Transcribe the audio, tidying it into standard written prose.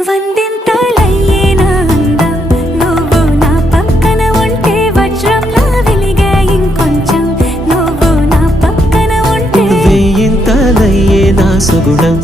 వందింతలయ్యేనా అందం నువ్వు నా పక్కన ఉంటే వజ్రంలా వెలిగే ఇంకొంచెం నువ్వు నా పక్కన ఉంటే వేయింతలయ్యేనా సుగుణం